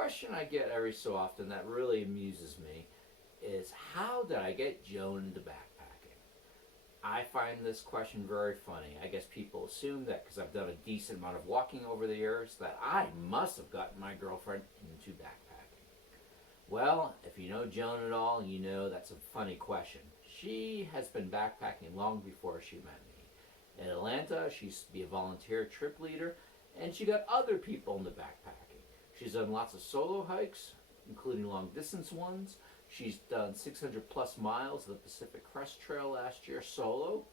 question I get every so often that really amuses me is how did I get Joan into backpacking? I find this question very funny. I guess people assume that because I've done a decent amount of walking over the years that I must have gotten my girlfriend into backpacking. Well, if you know Joan at all, you know that's a funny question. She has been backpacking long before she met me. In Atlanta, she used to be a volunteer trip leader, and she got other people into backpacking. She's done lots of solo hikes, including long distance ones. She's done 600 plus miles of the Pacific Crest Trail last year solo,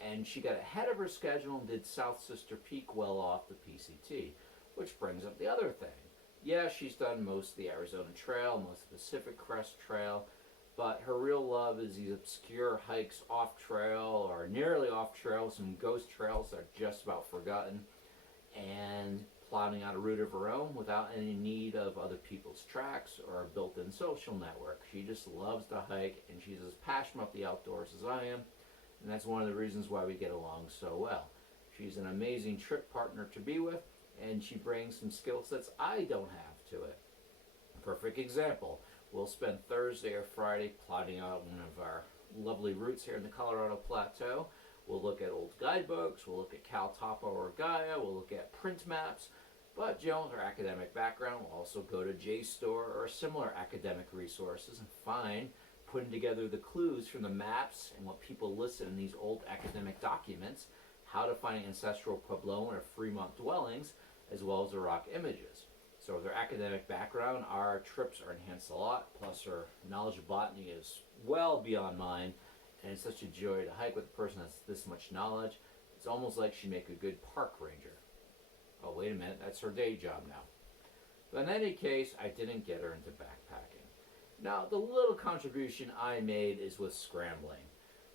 and she got ahead of her schedule and did South Sister Peak well off the PCT, which brings up the other thing. Yeah, she's done most of the Arizona Trail, most of the Pacific Crest Trail, but her real love is these obscure hikes off trail or nearly off trail, some ghost trails that are just about forgotten, and plotting out a route of her own without any need of other people's tracks or a built-in social network. She just loves to hike, and she's as passionate about the outdoors as I am, and that's one of the reasons why we get along so well. She's an amazing trip partner to be with, and she brings some skill sets I don't have to it. Perfect example. We'll spend Thursday or Friday plotting out one of our lovely routes here in the Colorado Plateau. We'll look at old guidebooks, we'll look at Cal Topo or Gaia, we'll look at print maps, but Joan, with her academic background, will also go to JSTOR or similar academic resources and find, putting together the clues from the maps and what people listed in these old academic documents, how to find ancestral Puebloan or Fremont dwellings, as well as the rock images. So with her academic background, our trips are enhanced a lot, plus her knowledge of botany is well beyond mine, and it's such a joy to hike with a person that's this much knowledge. It's almost like she'd make a good park ranger. Oh, wait a minute, that's her day job now. But in any case, I didn't get her into backpacking. Now, the little contribution I made is with scrambling.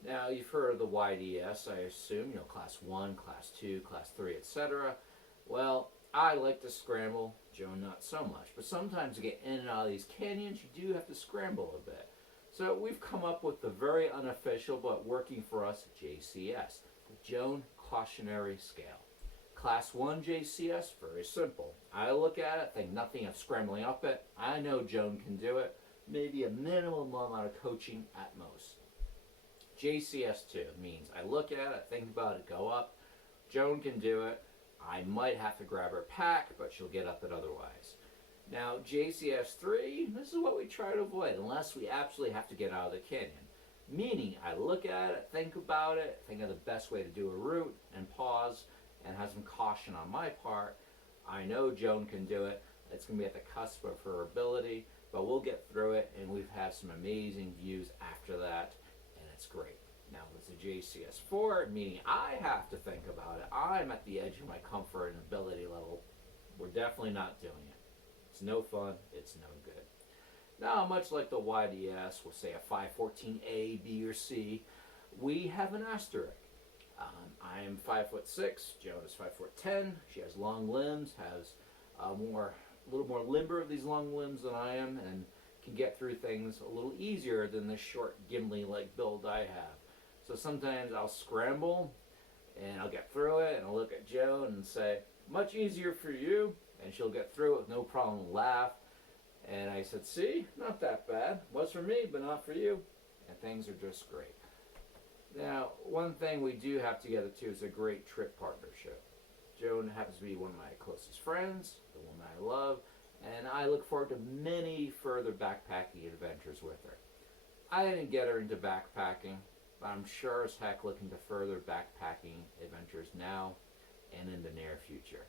Now, you've heard of the YDS, I assume, class 1, class 2, class 3, etc. Well, I like to scramble, Joan not so much. But sometimes to get in and out of these canyons, you do have to scramble a bit. So we've come up with the very unofficial but working for us JCS, the Joan Cautionary Scale. Class 1 JCS, very simple. I look at it, think nothing of scrambling up it. I know Joan can do it. Maybe a minimum amount of coaching at most. JCS 2 means I look at it, think about it, go up. Joan can do it. I might have to grab her pack, but she'll get up it otherwise. Now, JCS 3, this is what we try to avoid unless we absolutely have to get out of the canyon. Meaning, I look at it, think about it, think of the best way to do a route, and pause, and have some caution on my part. I know Joan can do it. It's going to be at the cusp of her ability, but we'll get through it, and we've had some amazing views after that, and it's great. Now, there's a JCS 4, meaning I have to think about it. I'm at the edge of my comfort and ability level. We're definitely not doing it. It's no fun. It's no good. Now, much like the YDS, we'll say a 514A, B, or C, we have an asterisk. I am 5'6". Joan is 5'10". She has long limbs, has a little more limber of these long limbs than I am, and can get through things a little easier than the short Gimli-like build I have. So sometimes I'll scramble, and I'll get through it, and I'll look at Joan and say, much easier for you, and she'll get through it with no problem and laugh. And I said, see, not that bad. Was for me, but not for you. And things are just great. Now, one thing we do have together, too, is a great trip partnership. Joan happens to be one of my closest friends, the woman I love, and I look forward to many further backpacking adventures with her. I didn't get her into backpacking, but I'm sure as heck looking to further backpacking adventures now and in the near future.